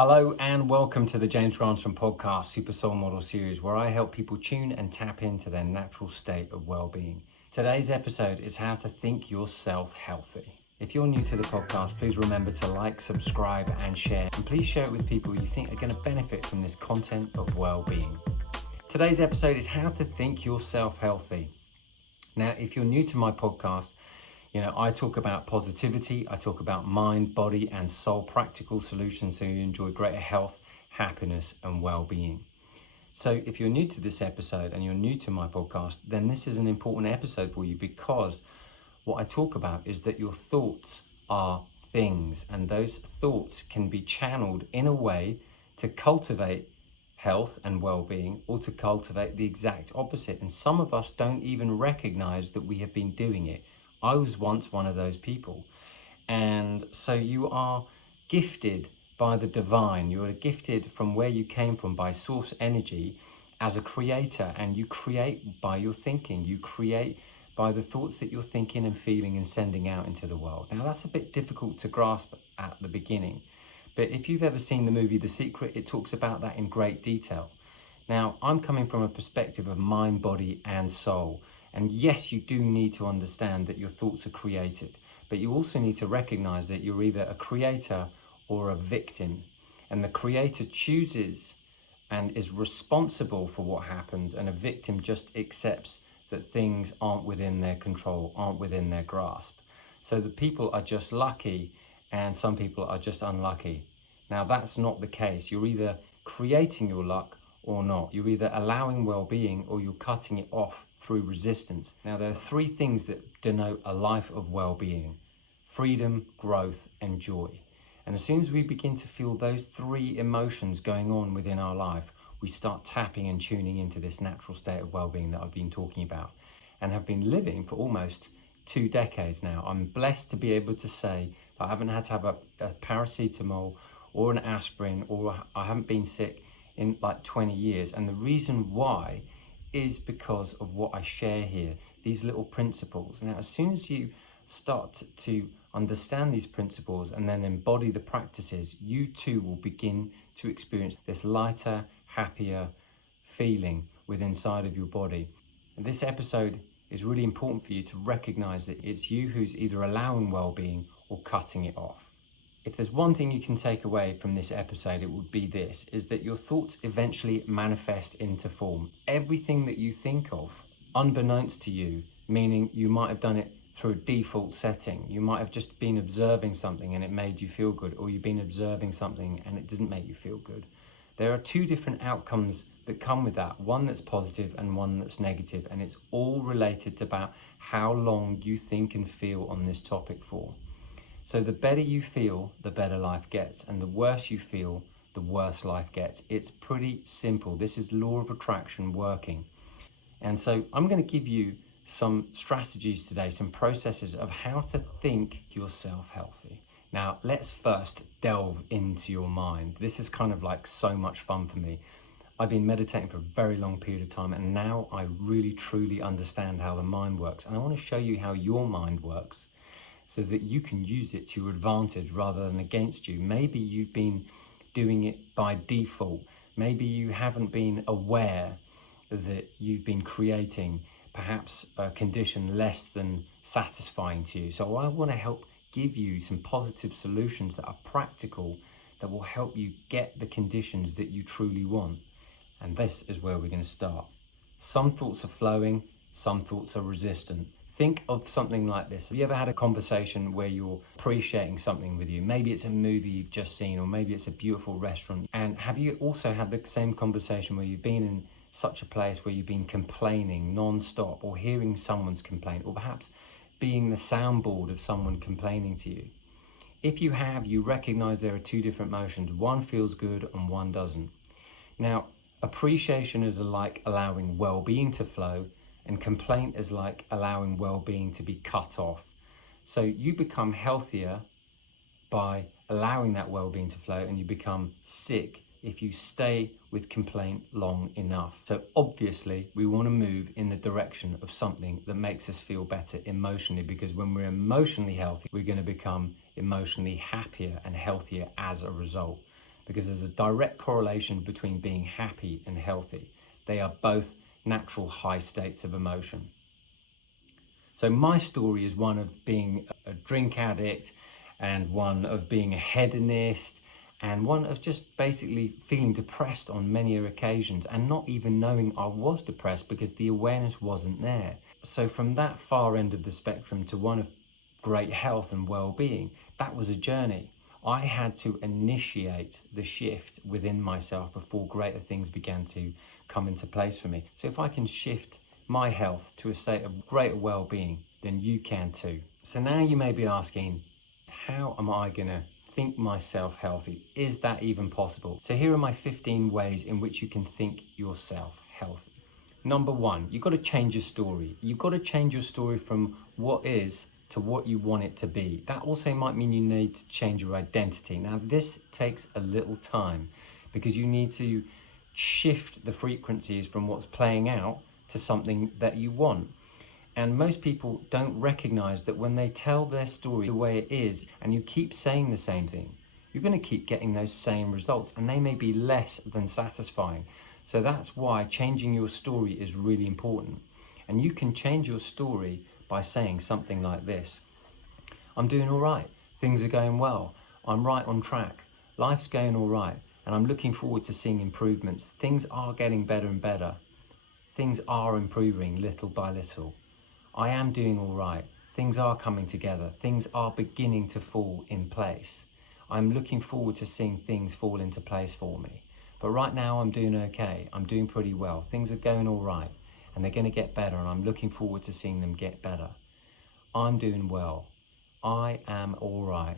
Hello and welcome to the James Granström podcast Super Soul Model series, where I help people tune and tap into their natural state of well-being. Today's episode is how to think yourself healthy. If you're new to the podcast, please remember to like, subscribe and share, and please share it with people you think are going to benefit from this content of well-being. Today's episode is how to think yourself healthy. Now, if you're new to my podcast, I talk about positivity, I talk about mind, body and soul practical solutions so you enjoy greater health, happiness and well-being. So if you're new to this episode and you're new to my podcast, then this is an important episode for you, because what I talk about is that your thoughts are things, and those thoughts can be channeled in a way to cultivate health and well-being, or to cultivate the exact opposite. And some of us don't even recognize that we have been doing it. I was once one of those people. And so you are gifted by the divine. You are gifted from where you came from by source energy as a creator, and you create by your thinking. You create by the thoughts that you're thinking and feeling and sending out into the world. Now that's a bit difficult to grasp at the beginning, but if you've ever seen the movie The Secret, it talks about that in great detail. Now I'm coming from a perspective of mind, body and soul. And yes, you do need to understand that your thoughts are created, but you also need to recognize that you're either a creator or a victim. And the creator chooses and is responsible for what happens, and a victim just accepts that things aren't within their control, aren't within their grasp. So the people are just lucky and some people are just unlucky. Now that's not the case. You're either creating your luck or not. You're either allowing well-being or you're cutting it off through resistance. Now there are three things that denote a life of well-being: freedom, growth and joy. And as soon as we begin to feel those three emotions going on within our life, we start tapping and tuning into this natural state of well-being that I've been talking about and have been living for almost 2 decades now. I'm blessed to be able to say that I haven't had to have a paracetamol or an aspirin, or I haven't been sick in like 20 years. And the reason why is because of what I share here, these little principles. Now, as soon as you start to understand these principles and then embody the practices, you too will begin to experience this lighter, happier feeling within inside of your body. And this episode is really important for you to recognize that it's you who's either allowing well-being or cutting it off. If there's one thing you can take away from this episode, it would be this, is that your thoughts eventually manifest into form. Everything that you think of, unbeknownst to you, meaning you might have done it through a default setting. You might have just been observing something and it made you feel good, or you've been observing something and it didn't make you feel good. There are two different outcomes that come with that, one that's positive and one that's negative, and it's all related to about how long you think and feel on this topic for. So the better you feel, the better life gets, and the worse you feel, the worse life gets. It's pretty simple. This is law of attraction working. And so I'm going to give you some strategies today, some processes of how to think yourself healthy. Now, let's first delve into your mind. This is kind of like so much fun for me. I've been meditating for a very long period of time, and now I really truly understand how the mind works. And I want to show you how your mind works, so that you can use it to your advantage rather than against you. Maybe you've been doing it by default. Maybe you haven't been aware that you've been creating perhaps a condition less than satisfying to you. So I want to help give you some positive solutions that are practical, that will help you get the conditions that you truly want. And this is where we're going to start. Some thoughts are flowing, some thoughts are resistant. Think of something like this. Have you ever had a conversation where you're appreciating something with you? Maybe it's a movie you've just seen, or maybe it's a beautiful restaurant. And have you also had the same conversation where you've been in such a place where you've been complaining non-stop, or hearing someone's complaint, or perhaps being the soundboard of someone complaining to you? If you have, you recognize there are two different emotions. One feels good and one doesn't. Now, appreciation is like allowing well-being to flow, and complaint is like allowing well-being to be cut off. So you become healthier by allowing that well-being to flow, and you become sick if you stay with complaint long enough. So obviously we want to move in the direction of something that makes us feel better emotionally, because when we're emotionally healthy, we're going to become emotionally happier and healthier as a result. because there's a direct correlation between being happy and healthy. They are both natural high states of emotion. So my story is one of being a drink addict, and one of being a hedonist, and one of just basically feeling depressed on many occasions and not even knowing I was depressed because the awareness wasn't there. So from that far end of the spectrum to one of great health and well-being, that was a journey. I had to initiate the shift within myself before greater things began to come into place for me. So if I can shift my health to a state of greater well-being, then you can too. So now you may be asking, how am I gonna think myself healthy? Is that even possible? So here are my 15 ways in which you can think yourself healthy. Number one, you've got to change your story. You've got to change your story from what is to what you want it to be. That also might mean you need to change your identity. Now this takes a little time because you need to shift the frequencies from what's playing out to something that you want. And most people don't recognize that when they tell their story the way it is and you keep saying the same thing, you're going to keep getting those same results, and they may be less than satisfying. So that's why changing your story is really important. And you can change your story by saying something like this: I'm doing all right, things are going well, I'm right on track, life's going all right, and I'm looking forward to seeing improvements. Things are getting better and better. Things are improving little by little. I am doing all right. Things are coming together. Things are beginning to fall in place. I'm looking forward to seeing things fall into place for me. But right now I'm doing okay. I'm doing pretty well. Things are going all right, and they're going to get better, and I'm looking forward to seeing them get better. I'm doing well. I am all right.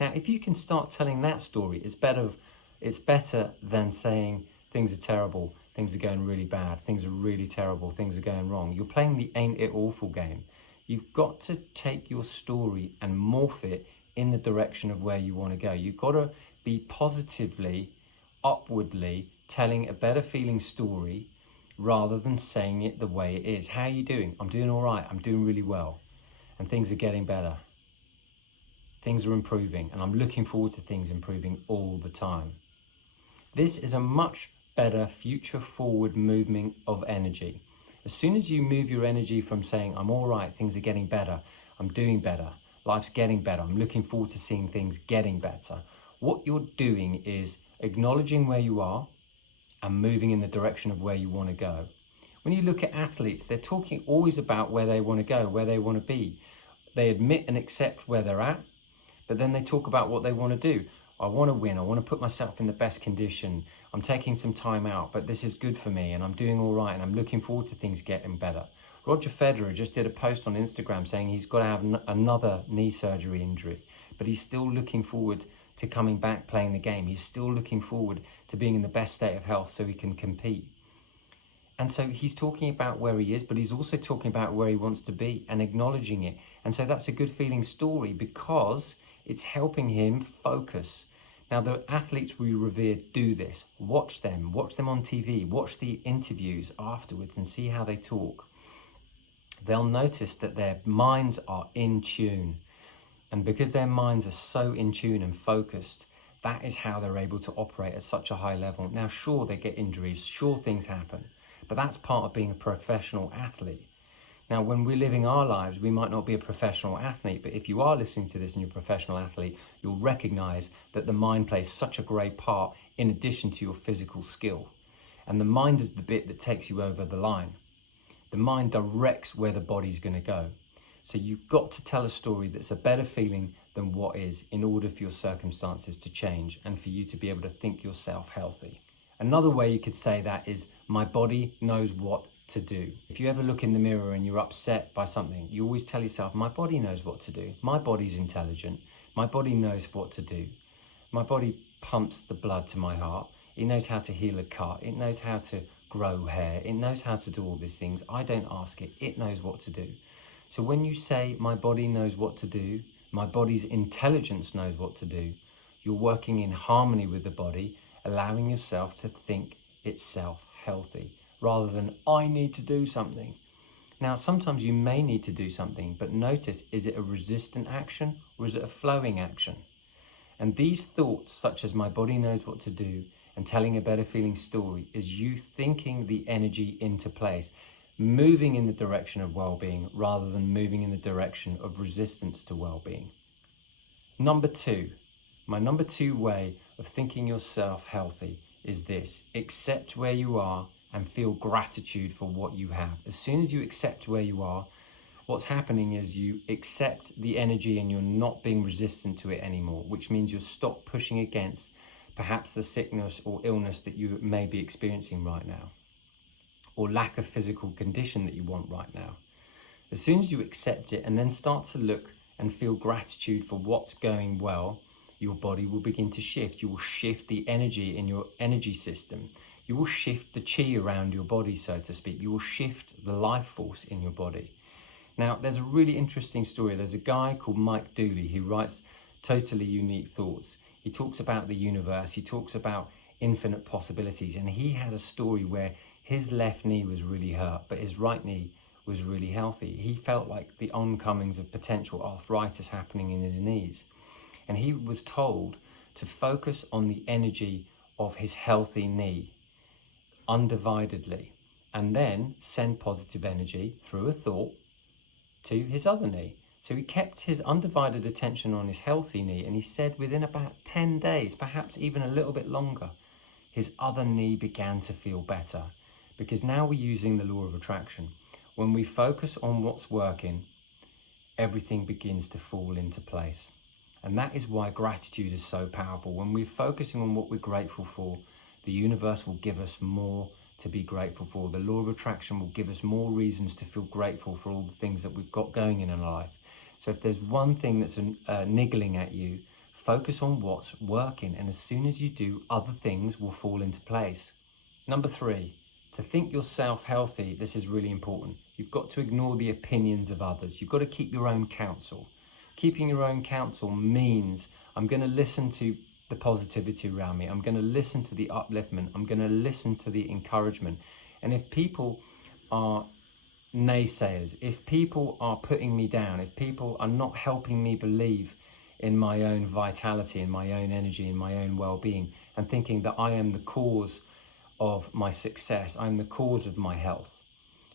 Now, if you can start telling that story, it's better than saying things are terrible, things are going really bad, things are really terrible, things are going wrong. You're playing the ain't it awful game. You've got to take your story and morph it in the direction of where you want to go. You've got to be positively, upwardly telling a better feeling story rather than saying it the way it is. How are you doing? I'm doing all right. I'm doing really well. And things are getting better. Things are improving, and I'm looking forward to things improving all the time. This is a much better future forward movement of energy. As soon as you move your energy from saying, I'm all right, things are getting better, I'm doing better, life's getting better, I'm looking forward to seeing things getting better, what you're doing is acknowledging where you are and moving in the direction of where you want to go. When you look at athletes, they're talking always about where they want to go, where they want to be. They admit and accept where they're at, but then they talk about what they want to do. I want to win, I want to put myself in the best condition, I'm taking some time out, but this is good for me, and I'm doing all right, and I'm looking forward to things getting better. Roger Federer just did a post on Instagram saying he's got to have another knee surgery injury, but he's still looking forward to coming back playing the game. He's still looking forward to being in the best state of health so he can compete. And so he's talking about where he is, but he's also talking about where he wants to be and acknowledging it. And so that's a good feeling story because it's helping him focus. Now, the athletes we revere do this. Watch them on TV, watch the interviews afterwards and see how they talk. They'll notice that their minds are in tune. And because their minds are so in tune and focused, that is how they're able to operate at such a high level. Now, sure, they get injuries, sure, things happen, but that's part of being a professional athlete. Now, when we're living our lives, we might not be a professional athlete, but if you are listening to this and you're a professional athlete, you'll recognize that the mind plays such a great part in addition to your physical skill. And the mind is the bit that takes you over the line. The mind directs where the body's going to go. So you've got to tell a story that's a better feeling than what is in order for your circumstances to change and for you to be able to think yourself healthy. Another way you could say that is, my body knows what to do. If you ever look in the mirror and you're upset by something, you always tell yourself, my body knows what to do. My body's intelligent. My body knows what to do. My body pumps the blood to my heart. It knows how to heal a cut. It knows how to grow hair. It knows how to do all these things. I don't ask it. It knows what to do. So when you say, my body knows what to do, my body's intelligence knows what to do, you're working in harmony with the body, allowing yourself to think itself healthy, rather than, I need to do something. Now, sometimes you may need to do something, but notice, is it a resistant action or is it a flowing action? And these thoughts, such as my body knows what to do and telling a better feeling story, is you thinking the energy into place, moving in the direction of well-being rather than moving in the direction of resistance to well-being. Number two, my number two way of thinking yourself healthy is this: accept where you are and feel gratitude for what you have. As soon as you accept where you are, what's happening is you accept the energy and you're not being resistant to it anymore, which means you'll stop pushing against perhaps the sickness or illness that you may be experiencing right now, or lack of physical condition that you want right now. As soon as you accept it and then start to look and feel gratitude for what's going well, your body will begin to shift. You will shift the energy in your energy system. You will shift the chi around your body, so to speak. You will shift the life force in your body. Now, there's a really interesting story. There's a guy called Mike Dooley who writes totally unique thoughts. He talks about the universe. He talks about infinite possibilities. And he had a story where his left knee was really hurt, but his right knee was really healthy. He felt like the oncomings of potential arthritis happening in his knees. And he was told to focus on the energy of his healthy knee undividedly, and then send positive energy through a thought to his other knee. So he kept his undivided attention on his healthy knee, and he said within about 10 days, perhaps even a little bit longer, his other knee began to feel better. Because now we're using the law of attraction. When we focus on what's working, everything begins to fall into place. And that is why gratitude is so powerful. When we're focusing on what we're grateful for, the universe will give us more to be grateful for. The law of attraction will give us more reasons to feel grateful for all the things that we've got going in our life. So if there's one thing that's niggling at you, focus on what's working. And as soon as you do, other things will fall into place. Number three, to think yourself healthy, this is really important. You've got to ignore the opinions of others. You've got to keep your own counsel. Keeping your own counsel means I'm going to listen to the positivity around me. I'm going to listen to the upliftment. I'm going to listen to the encouragement. And if people are naysayers, if people are putting me down, if people are not helping me believe in my own vitality, in my own energy, in my own well-being, and thinking that I am the cause of my success, I'm the cause of my health.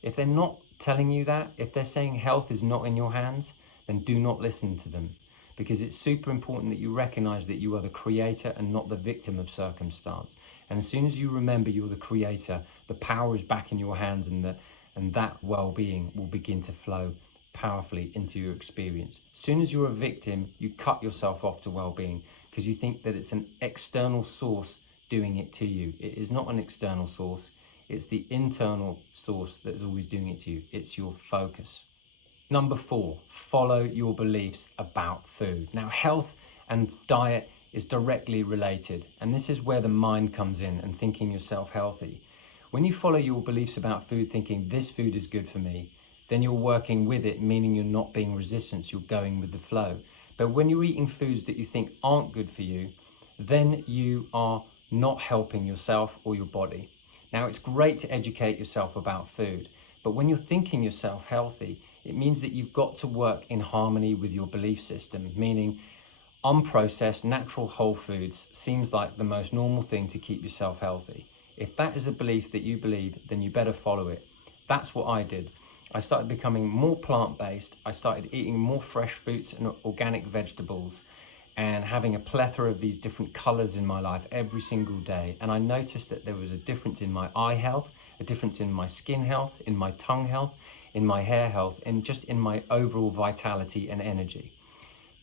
If they're not telling you that, if they're saying health is not in your hands, then do not listen to them, because it's super important that you recognize that you are the creator and not the victim of circumstance. And as soon as you remember you're the creator, the power is back in your hands, and that well-being will begin to flow powerfully into your experience. As soon as you're a victim, you cut yourself off to well-being because you think that it's an external source doing it to you. It is not an external source. It's the internal source that is always doing it to you. It's your focus. Number four, follow your beliefs about food. Now, health and diet is directly related, and this is where the mind comes in and thinking yourself healthy. When you follow your beliefs about food, thinking this food is good for me, then you're working with it, meaning you're not being resistant, you're going with the flow. But when you're eating foods that you think aren't good for you, then you are not helping yourself or your body. Now, it's great to educate yourself about food, but when you're thinking yourself healthy, it means that you've got to work in harmony with your belief system, meaning unprocessed, natural whole foods seems like the most normal thing to keep yourself healthy. If that is a belief that you believe, then you better follow it. That's what I did. I started becoming more plant-based. I started eating more fresh fruits and organic vegetables and having a plethora of these different colors in my life every single day. And I noticed that there was a difference in my eye health, a difference in my skin health, in my tongue health, in my hair health, and just in my overall vitality and energy.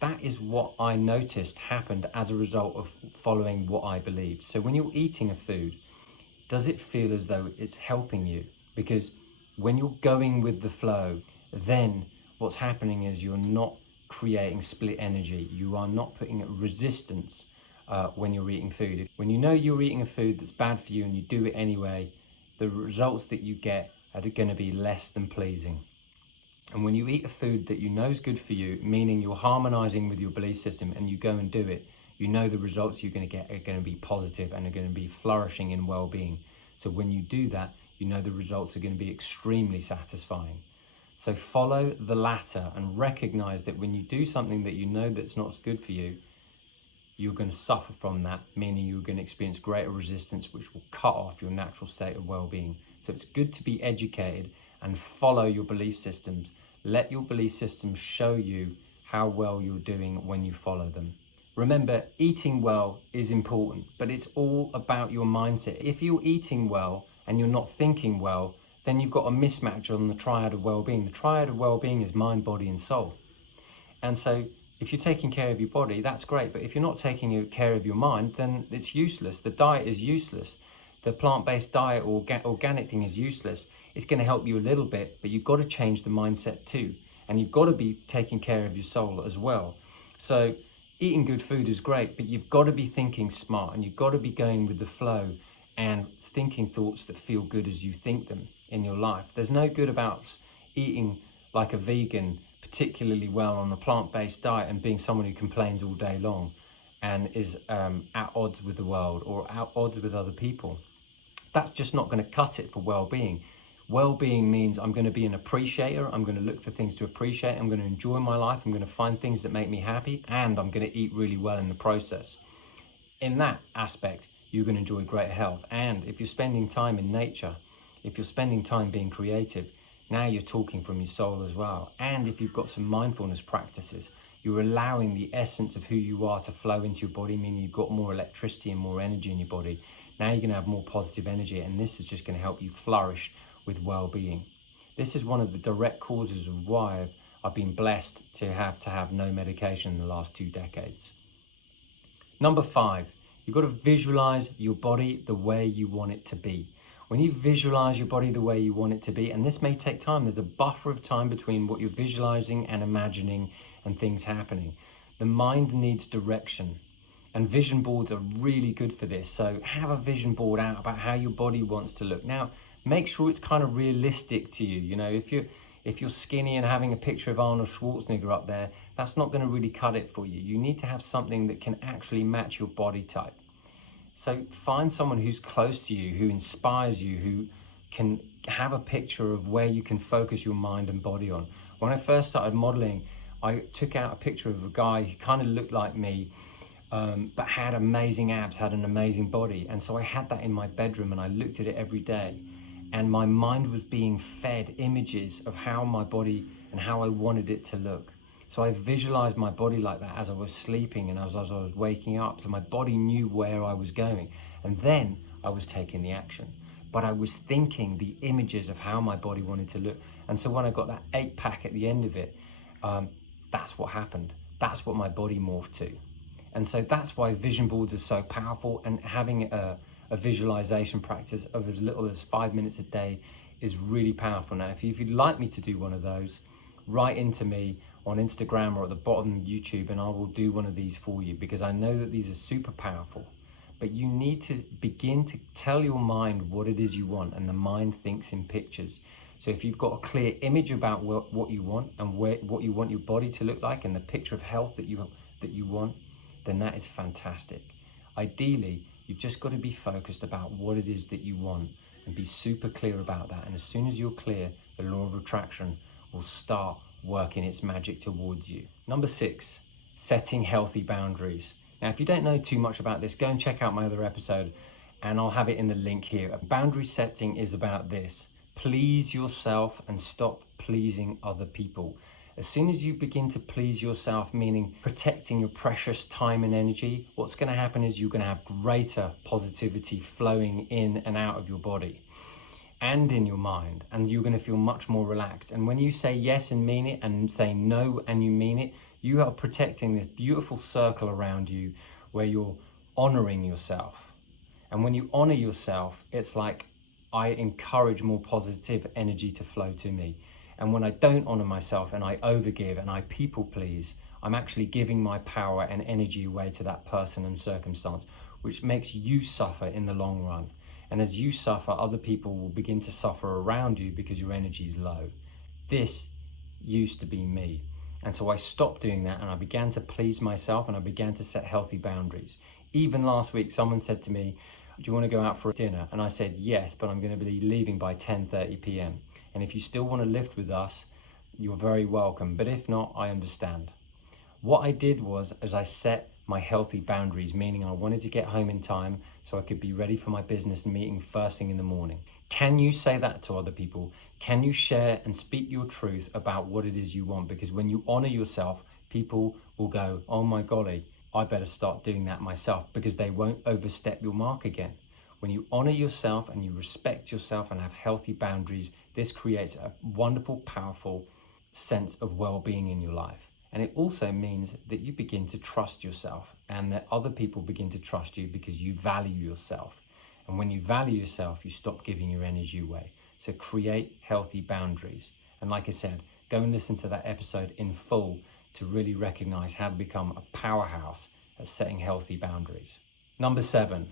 That is what I noticed happened as a result of following what I believed. So when you're eating a food, does it feel as though it's helping you? Because when you're going with the flow, then what's happening is you're not creating split energy. You are not putting resistance when you're eating food. When you know you're eating a food that's bad for you and you do it anyway, the results that you get are going to be less than pleasing. And when you eat a food that you know is good for you, meaning you're harmonizing with your belief system, and you go and do it, you know the results you're going to get are going to be positive and are going to be flourishing in well-being. So when you do that, you know the results are going to be extremely satisfying. So follow the latter and recognize that when you do something that you know that's not good for you, you're going to suffer from that, meaning you're going to experience greater resistance, which will cut off your natural state of well-being. So it's good to be educated and follow your belief systems. Let your belief systems show you how well you're doing when you follow them. Remember, eating well is important, but it's all about your mindset. If you're eating well and you're not thinking well, then you've got a mismatch on the triad of well-being. The triad of well-being is mind, body, and soul. And so if you're taking care of your body, that's great. But if you're not taking care of your mind, then it's useless. The diet is useless. The plant-based diet or organic thing is useless. It's going to help you a little bit, but you've got to change the mindset too. And you've got to be taking care of your soul as well. So eating good food is great, but you've got to be thinking smart, and you've got to be going with the flow and thinking thoughts that feel good as you think them in your life. There's no good about eating like a vegan particularly well on a plant-based diet and being someone who complains all day long and is at odds with the world or at odds with other people. That's just not going to cut it for well-being. Well-being means I'm going to be an appreciator. I'm going to look for things to appreciate. I'm going to enjoy my life. I'm going to find things that make me happy, and I'm going to eat really well in the process. In that aspect, you're going to enjoy greater health. And if you're spending time in nature, if you're spending time being creative, now you're talking from your soul as well. And if you've got some mindfulness practices, you're allowing the essence of who you are to flow into your body, meaning you've got more electricity and more energy in your body. Now you're going to have more positive energy, and this is just going to help you flourish with well-being. This is one of the direct causes of why I've been blessed to have no medication in the last 2 decades. Number 5, you've got to visualize your body the way you want it to be. When you visualize your body the way you want it to be, and this may take time, there's a buffer of time between what you're visualizing and imagining and things happening. The mind needs direction, and vision boards are really good for this. So have a vision board out about how your body wants to look. Now, make sure it's kind of realistic to you. You know, if you're skinny and having a picture of Arnold Schwarzenegger up there, that's not going to really cut it for you. You need to have something that can actually match your body type. So find someone who's close to you, who inspires you, who can have a picture of where you can focus your mind and body on. When I first started modeling, I took out a picture of a guy who kind of looked like me, but had amazing abs, had an amazing body. And so I had that in my bedroom, and I looked at it every day. And my mind was being fed images of how my body and how I wanted it to look. So I visualized my body like that as I was sleeping and as I was waking up. So my body knew where I was going. And then I was taking the action. But I was thinking the images of how my body wanted to look. And so when I got that 8-pack at the end of it, that's what happened. That's what my body morphed to. And so that's why vision boards are so powerful, and having a visualization practice of as little as 5 minutes a day is really powerful. Now, if you'd like me to do one of those, write into me on Instagram or at the bottom of YouTube, and I will do one of these for you, because I know that these are super powerful. But you need to begin to tell your mind what it is you want, and the mind thinks in pictures. So if you've got a clear image about what you want and what you want your body to look like, and the picture of health that you want, then that is fantastic. Ideally, you've just got to be focused about what it is that you want and be super clear about that. And as soon as you're clear, the law of attraction will start working its magic towards you. Number 6, setting healthy boundaries. Now, if you don't know too much about this, go and check out my other episode, and I'll have it in the link here. Boundary setting is about this. Please yourself and stop pleasing other people. As soon as you begin to please yourself, meaning protecting your precious time and energy, what's going to happen is you're going to have greater positivity flowing in and out of your body and in your mind, and you're going to feel much more relaxed. And when you say yes and mean it, and say no and you mean it, you are protecting this beautiful circle around you where you're honoring yourself. And when you honor yourself, it's like I encourage more positive energy to flow to me. And when I don't honor myself and I overgive and I people please, I'm actually giving my power and energy away to that person and circumstance, which makes you suffer in the long run. And as you suffer, other people will begin to suffer around you because your energy is low. This used to be me. And so I stopped doing that, and I began to please myself, and I began to set healthy boundaries. Even last week, someone said to me, "Do you want to go out for dinner?" And I said, "Yes, but I'm going to be leaving by 10:30 p.m. And if you still want to lift with us, you're very welcome. But if not, I understand." What I did was I set my healthy boundaries, meaning I wanted to get home in time so I could be ready for my business meeting first thing in the morning. Can you say that to other people? Can you share and speak your truth about what it is you want? Because when you honor yourself, people will go, oh my golly, I better start doing that myself, because they won't overstep your mark again. When you honor yourself and you respect yourself and have healthy boundaries, this creates a wonderful, powerful sense of well-being in your life. And it also means that you begin to trust yourself and that other people begin to trust you because you value yourself. And when you value yourself, you stop giving your energy away. So create healthy boundaries. And like I said, go and listen to that episode in full to really recognize how to become a powerhouse at setting healthy boundaries. Number 7,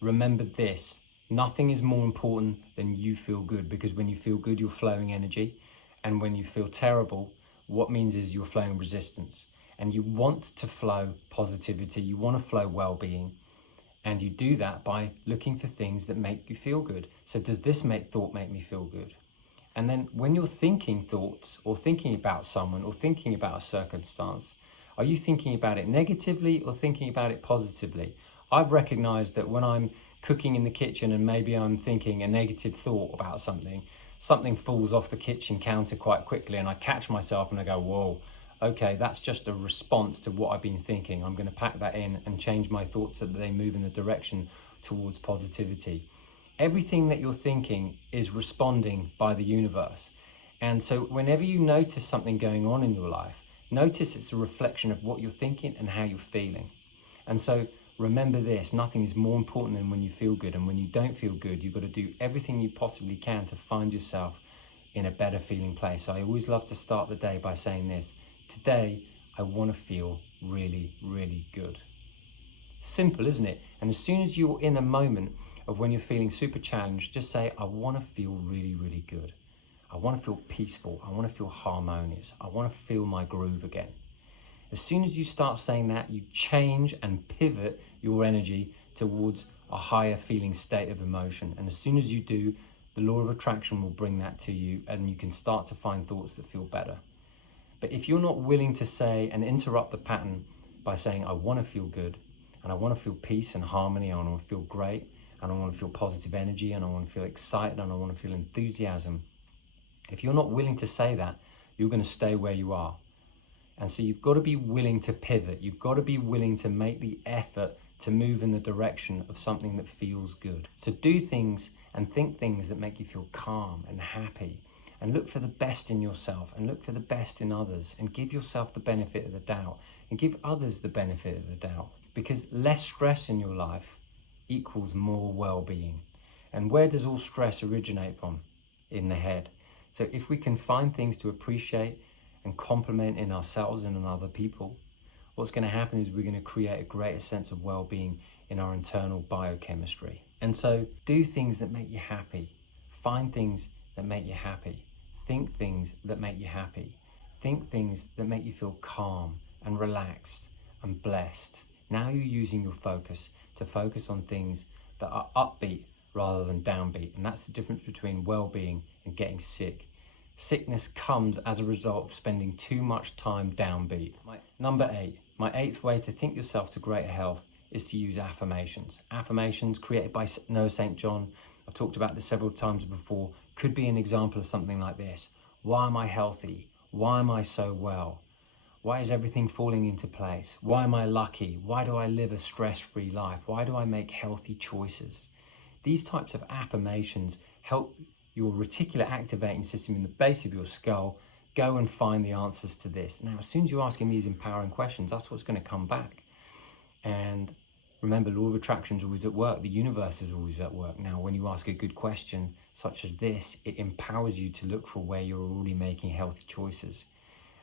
remember this. Nothing is more important than you feel good, because when you feel good, you're flowing energy. And when you feel terrible, what means is you're flowing resistance. And you want to flow positivity, you want to flow well-being. And you do that by looking for things that make you feel good. So does this thought make me feel good? And then when you're thinking thoughts or thinking about someone or thinking about a circumstance, are you thinking about it negatively or thinking about it positively? I've recognized that when I'm cooking in the kitchen and maybe I'm thinking a negative thought about something falls off the kitchen counter quite quickly and I catch myself and I go, whoa, okay, that's just a response to what I've been thinking. I'm going to pack that in and change my thoughts so that they move in the direction towards positivity. Everything that you're thinking is responding by the universe. And so whenever you notice something going on in your life, notice it's a reflection of what you're thinking and how you're feeling. And so remember this, nothing is more important than when you feel good. And when you don't feel good, you've got to do everything you possibly can to find yourself in a better feeling place. I always love to start the day by saying this: today, I want to feel really, really good. Simple, isn't it? And as soon as you're in a moment of when you're feeling super challenged, just say, I want to feel really, really good. I want to feel peaceful. I want to feel harmonious. I want to feel my groove again. As soon as you start saying that, you change and pivot your energy towards a higher feeling state of emotion. And as soon as you do, the law of attraction will bring that to you and you can start to find thoughts that feel better. But if you're not willing to say and interrupt the pattern by saying, I want to feel good and I want to feel peace and harmony, and I want to feel great and I want to feel positive energy and I want to feel excited and I want to feel enthusiasm. If you're not willing to say that, you're going to stay where you are. And so you've got to be willing to pivot. You've got to be willing to make the effort to move in the direction of something that feels good. So do things and think things that make you feel calm and happy, and look for the best in yourself and look for the best in others, and give yourself the benefit of the doubt and give others the benefit of the doubt, because less stress in your life equals more well-being. And where does all stress originate from? In the head. So if we can find things to appreciate and compliment in ourselves and in other people, what's going to happen is we're going to create a greater sense of well-being in our internal biochemistry. And so do things that make you happy. Find things that make you happy. Think things that make you happy. Think things that make you feel calm and relaxed and blessed. Now you're using your focus to focus on things that are upbeat rather than downbeat. And that's the difference between well-being and getting sick. Sickness comes as a result of spending too much time downbeat. Number 8, my 8th way to think yourself to greater health is to use affirmations. Affirmations created by Noah St. John, I've talked about this several times before, could be an example of something like this. Why am I healthy? Why am I so well? Why is everything falling into place? Why am I lucky? Why do I live a stress-free life? Why do I make healthy choices? These types of affirmations help your reticular activating system in the base of your skull go and find the answers to this. Now, as soon as you're asking these empowering questions, that's what's going to come back. And remember, law of attraction is always at work. The universe is always at work. Now, when you ask a good question such as this, it empowers you to look for where you're already making healthy choices.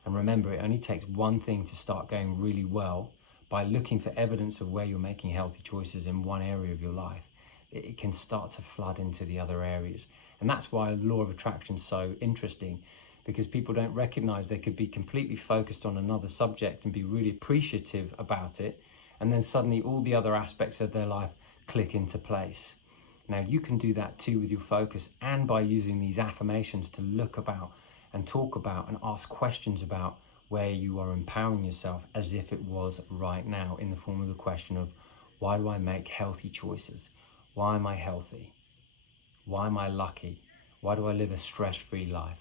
And remember, it only takes one thing to start going really well. By looking for evidence of where you're making healthy choices in one area of your life, it can start to flood into the other areas. And that's why law of attraction is so interesting, because people don't recognize they could be completely focused on another subject and be really appreciative about it, and then suddenly all the other aspects of their life click into place. Now you can do that too with your focus, and by using these affirmations to look about and talk about and ask questions about where you are empowering yourself as if it was right now, in the form of the question of, why do I make healthy choices? Why am I healthy? Why am I lucky? Why do I live a stress-free life?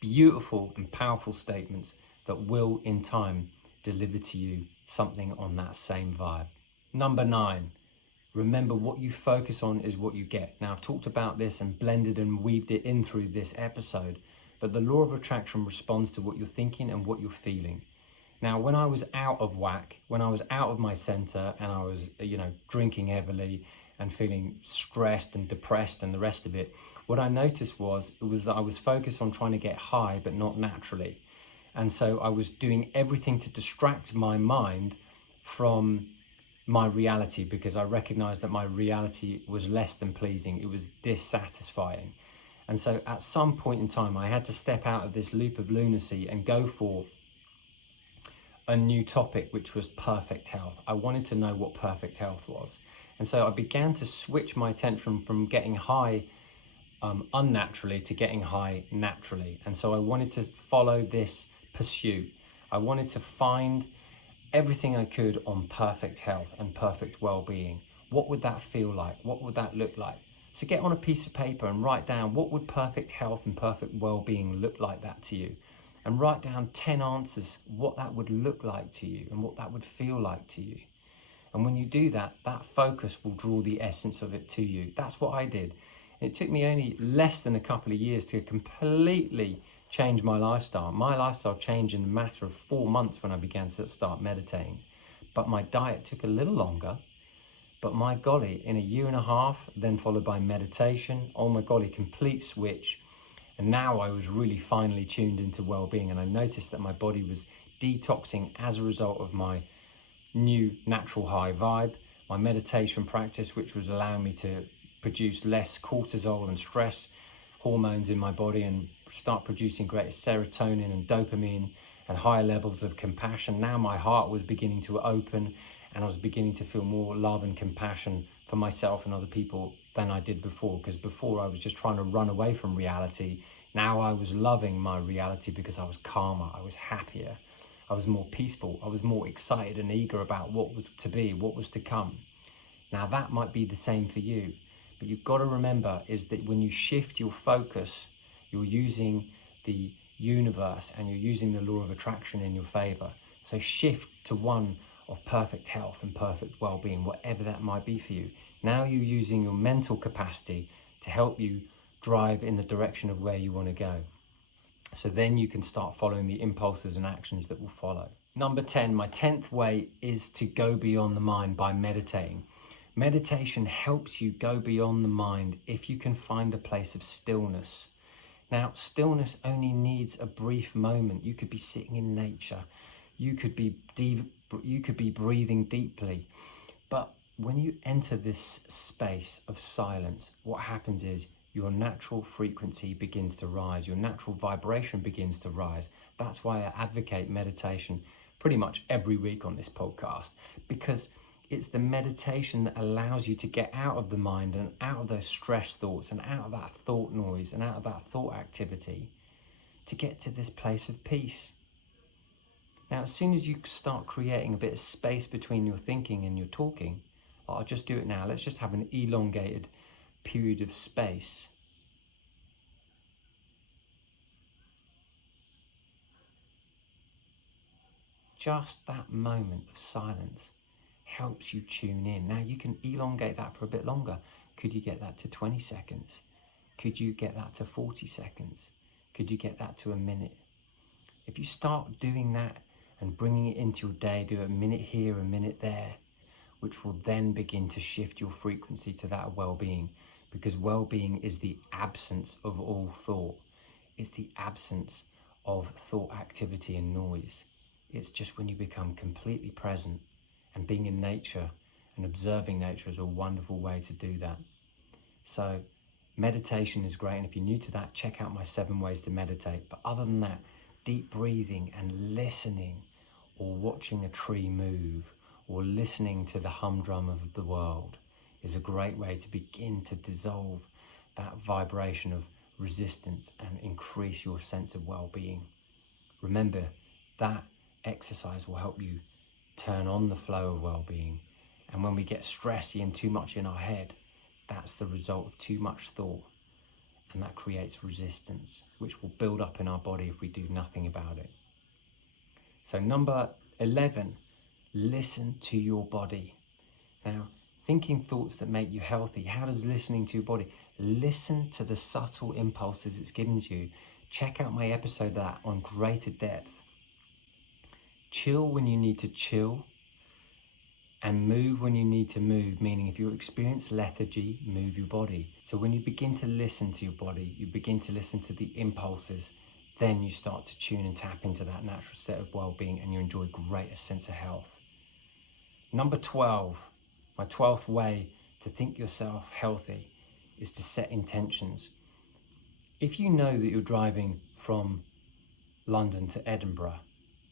Beautiful and powerful statements that will in time deliver to you something on that same vibe. Number 9, remember what you focus on is what you get. Now, I've talked about this and blended and weaved it in through this episode, but the law of attraction responds to what you're thinking and what you're feeling. Now, when I was out of whack, when I was out of my center and I was, drinking heavily and feeling stressed and depressed and the rest of it, what I noticed was that I was focused on trying to get high, but not naturally. And so I was doing everything to distract my mind from my reality, because I recognized that my reality was less than pleasing. It was dissatisfying. And so at some point in time, I had to step out of this loop of lunacy and go for a new topic, which was perfect health. I wanted to know what perfect health was. And so I began to switch my attention from getting high unnaturally to getting high naturally. And so I wanted to follow this pursuit. I wanted to find everything I could on perfect health and perfect well-being. What would that feel like? What would that look like? So get on a piece of paper and write down, what would perfect health and perfect well-being look like that to you? And write down 10 answers, what that would look like to you and what that would feel like to you. And when you do that, that focus will draw the essence of it to you. That's what I did. It took me only less than a couple of years to completely change my lifestyle. My lifestyle changed in a matter of 4 months when I began to start meditating. But my diet took a little longer. But my golly, in a year and a half, then followed by meditation, oh my golly, complete switch. And now I was really finally tuned into well-being, and I noticed that my body was detoxing as a result of my new natural high vibe, my meditation practice, which was allowing me to produce less cortisol and stress hormones in my body and start producing greater serotonin and dopamine and higher levels of compassion. Now my heart was beginning to open, and I was beginning to feel more love and compassion for myself and other people than I did before, because before I was just trying to run away from reality. Now I was loving my reality because I was calmer, I was happier, I was more peaceful, I was more excited and eager about what was to be, what was to come. Now that might be the same for you, but you've got to remember is that when you shift your focus, you're using the universe and you're using the law of attraction in your favor. So shift to one of perfect health and perfect well-being, whatever that might be for you. Now you're using your mental capacity to help you drive in the direction of where you want to go. So then you can start following the impulses and actions that will follow. Number 10, my 10th way is to go beyond the mind by meditating. Meditation helps you go beyond the mind if you can find a place of stillness. Now, stillness only needs a brief moment. You could be sitting in nature. You could be breathing deeply. But when you enter this space of silence, what happens is your natural frequency begins to rise. Your natural vibration begins to rise. That's why I advocate meditation pretty much every week on this podcast, because it's the meditation that allows you to get out of the mind and out of those stress thoughts and out of that thought noise and out of that thought activity to get to this place of peace. Now, as soon as you start creating a bit of space between your thinking and your talking, I'll just do it now. Let's just have an elongated period of space. Just that moment of silence helps you tune in. Now you can elongate that for a bit longer. Could you get that to 20 seconds? Could you get that to 40 seconds? Could you get that to a minute? If you start doing that and bringing it into your day, do a minute here, a minute there, which will then begin to shift your frequency to that well-being, because well-being is the absence of all thought. It's the absence of thought activity and noise. It's just when you become completely present, and being in nature and observing nature is a wonderful way to do that. So meditation is great, and if you're new to that, check out my 7 ways to meditate. But other than that, deep breathing and listening, or watching a tree move, or listening to the humdrum of the world is a great way to begin to dissolve that vibration of resistance and increase your sense of well-being. remember that exercise will help you turn on the flow of well-being. And when we get stressy and too much in our head, that's the result of too much thought. And that creates resistance, which will build up in our body if we do nothing about it. So number 11, listen to your body. Now, thinking thoughts that make you healthy, how does listening to your body? Listen to the subtle impulses it's given to you. Check out my episode that on greater depth. Chill when you need to chill, and move when you need to move, meaning if you experience lethargy, move your body. So when you begin to listen to your body, you begin to listen to the impulses, then you start to tune and tap into that natural state of well-being, and you enjoy greater sense of health. Number 12, my 12th way to think yourself healthy is to set intentions. If you know that you're driving from London to Edinburgh,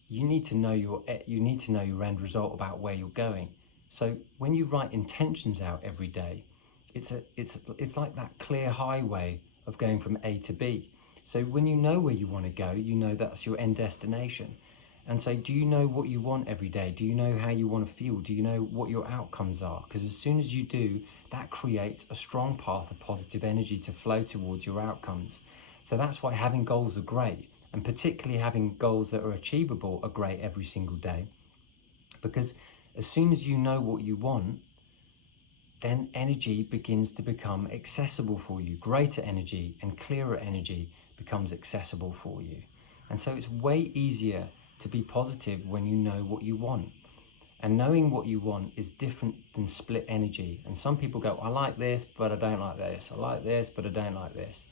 you need to know your end result about where you're going. So when you write intentions out every day, it's like that clear highway of going from A to B. So when you know where you want to go, you know that's your end destination. And so do you know what you want every day? Do you know how you want to feel? Do you know what your outcomes are? Because as soon as you do, that creates a strong path of positive energy to flow towards your outcomes. So that's why having goals are great. And particularly having goals that are achievable are great every single day. Because as soon as you know what you want, then energy begins to become accessible for you. Greater energy and clearer energy becomes accessible for you. And so it's way easier to be positive when you know what you want. And knowing what you want is different than split energy. And some people go, I like this, but I don't like this. I like this, but I don't like this.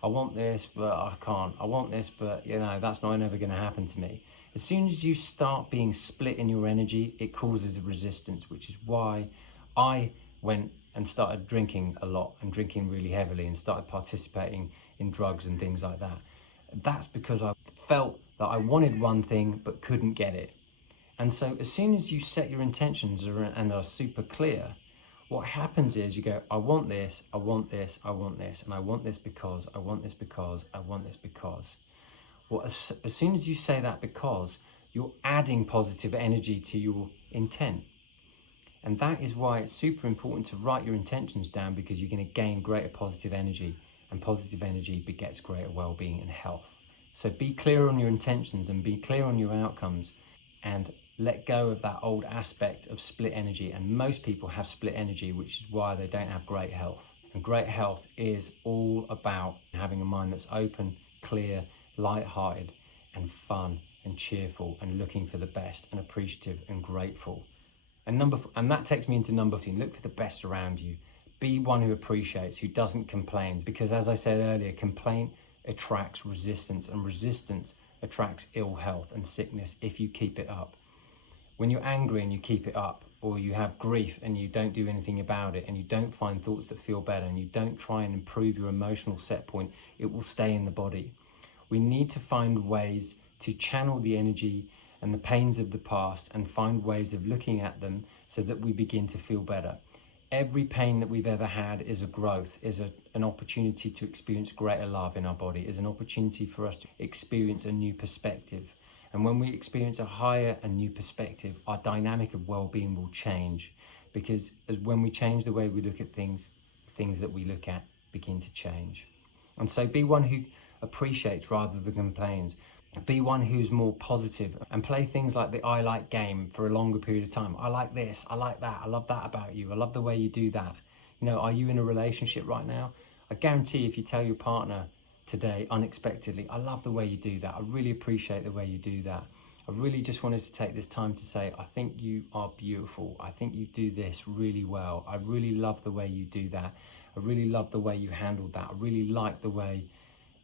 I want this, but I can't. I want this, but that's not never going to happen to me. As soon as you start being split in your energy, it causes a resistance, which is why I went and started drinking a lot and drinking really heavily and started participating in drugs and things like that. That's because I felt that I wanted one thing but couldn't get it. And so as soon as you set your intentions and are super clear, what happens is you go, I want this, I want this, I want this, and I want this because, I want this because, I want this because. Well, as soon as you say that because, you're adding positive energy to your intent. And that is why it's super important to write your intentions down, because you're going to gain greater positive energy, and positive energy begets greater well-being and health. So be clear on your intentions and be clear on your outcomes, and let go of that old aspect of split energy. And most people have split energy, which is why they don't have great health. And great health is all about having a mind that's open, clear, light-hearted and fun and cheerful and looking for the best and appreciative and grateful. And that takes me into number 15. Look for the best around you. Be one who appreciates, who doesn't complain, because as I said earlier, complaint attracts resistance, and resistance attracts ill health and sickness if you keep it up. When you're angry and you keep it up, or you have grief and you don't do anything about it, and you don't find thoughts that feel better, and you don't try and improve your emotional set point, it will stay in the body. We need to find ways to channel the energy and the pains of the past and find ways of looking at them so that we begin to feel better. Every pain that we've ever had is a growth, is an opportunity to experience greater love in our body, is an opportunity for us to experience a new perspective. And when we experience a higher and new perspective, our dynamic of well-being will change, because when we change the way we look at things, things that we look at begin to change. And so be one who appreciates rather than complains. Be one who's more positive, and play things like the I like game for a longer period of time. I like this, I like that, I love that about you, I love the way you do that. Are you in a relationship right now? I guarantee if you tell your partner today unexpectedly, I love the way you do that, I really appreciate the way you do that, I really just wanted to take this time to say, I think you are beautiful, I think you do this really well, I really love the way you do that, I really love the way you handled that, I really like the way,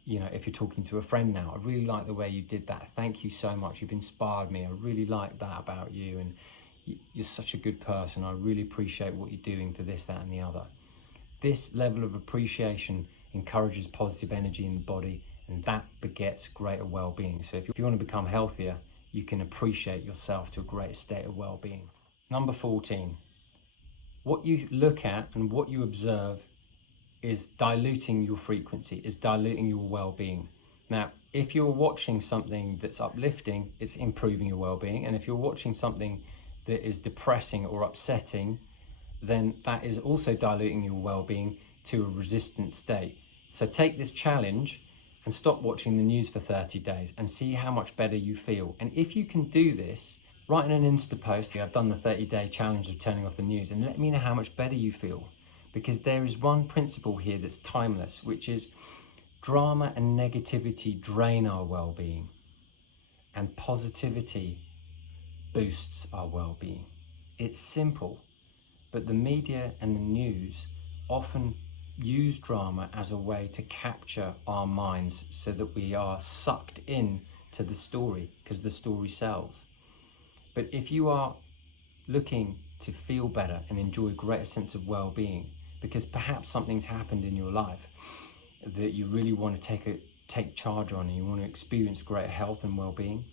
if you're talking to a friend now, I really like the way you did that, thank you so much, you've inspired me, I really like that about you, and you're such a good person, I really appreciate what you're doing for this, that and the other. This level of appreciation encourages positive energy in the body, and that begets greater well-being. So if you want to become healthier, you can appreciate yourself to a greater state of well-being. Number 14, what you look at and what you observe is diluting your frequency, is diluting your well-being. Now, If you're watching something that's uplifting, it's improving your well-being. And if you're watching something that is depressing or upsetting, then that is also diluting your well-being to a resistant state. So take this challenge and stop watching the news for 30 days and see how much better you feel. And if you can do this, write in an Insta post, I've done the 30-day challenge of turning off the news, and let me know how much better you feel. Because there is one principle here that's timeless, which is drama and negativity drain our well-being, and positivity boosts our well-being. It's simple, but the media and the news often use drama as a way to capture our minds so that we are sucked in to the story, because the story sells. But if you are looking to feel better and enjoy a greater sense of well-being, because perhaps something's happened in your life that you really want to take charge on, and you want to experience greater health and well-being,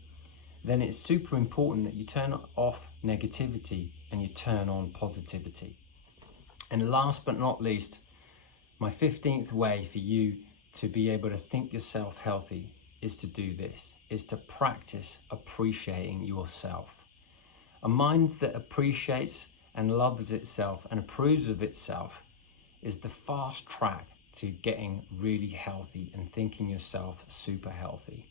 then it's super important that you turn off negativity and you turn on positivity. And last but not least, my 15th way for you to be able to think yourself healthy is to do this, is to practice appreciating yourself. A mind that appreciates and loves itself and approves of itself is the fast track to getting really healthy and thinking yourself super healthy.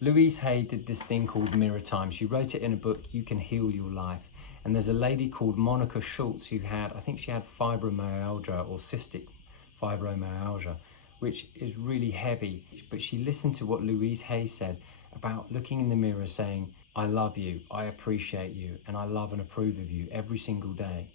Louise Hay did this thing called Mirror Time. She wrote it in a book, You Can Heal Your Life. And there's a lady called Monica Schultz who had, I think she had fibromyalgia or cystic fibromyalgia, which is really heavy. But she listened to what Louise Hay said about looking in the mirror saying, I love you, I appreciate you, and I love and approve of you every single day.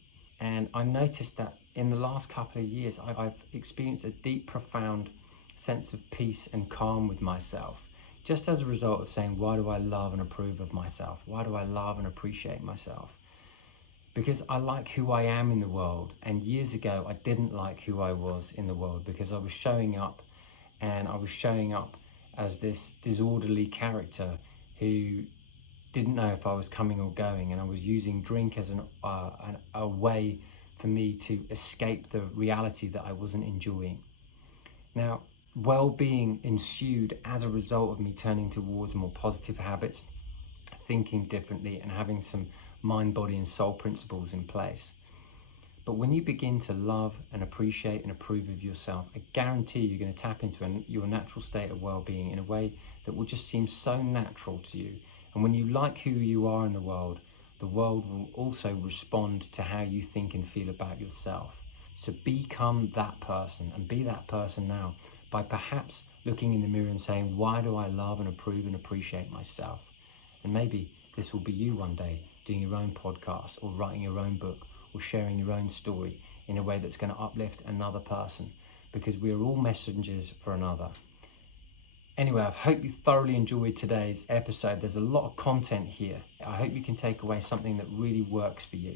And I noticed that in the last couple of years, I've experienced a deep, profound sense of peace and calm with myself, just as a result of saying, why do I love and approve of myself? Why do I love and appreciate myself? Because I like who I am in the world. And years ago, I didn't like who I was in the world because I was showing up, and I was showing up as this disorderly character who didn't know if I was coming or going, and I was using drink as a way for me to escape the reality that I wasn't enjoying. Now, well-being ensued as a result of me turning towards more positive habits, thinking differently, and having some mind, body, and soul principles in place. But when you begin to love and appreciate and approve of yourself, I guarantee you're going to tap into your natural state of well-being in a way that will just seem so natural to you. And when you like who you are in the world will also respond to how you think and feel about yourself. So become that person, and be that person now by perhaps looking in the mirror and saying, why do I love and approve and appreciate myself? And maybe this will be you one day doing your own podcast or writing your own book or sharing your own story in a way that's going to uplift another person, because we are all messengers for another. Anyway, I hope you thoroughly enjoyed today's episode. There's a lot of content here. I hope you can take away something that really works for you.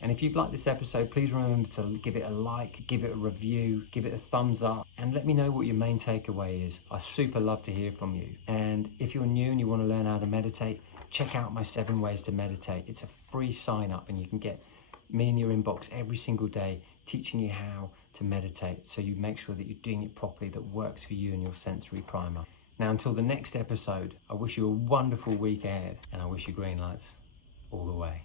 And if you've liked this episode, please remember to give it a like, give it a review, give it a thumbs up, and let me know what your main takeaway is. I super love to hear from you. And if you're new and you want to learn how to meditate, check out my 7 ways to meditate. It's a free sign up, and you can get me in your inbox every single day teaching you how to meditate, so you make sure that you're doing it properly, that works for you and your sensory primer. Now, until the next episode, I wish you a wonderful week ahead, and I wish you green lights all the way.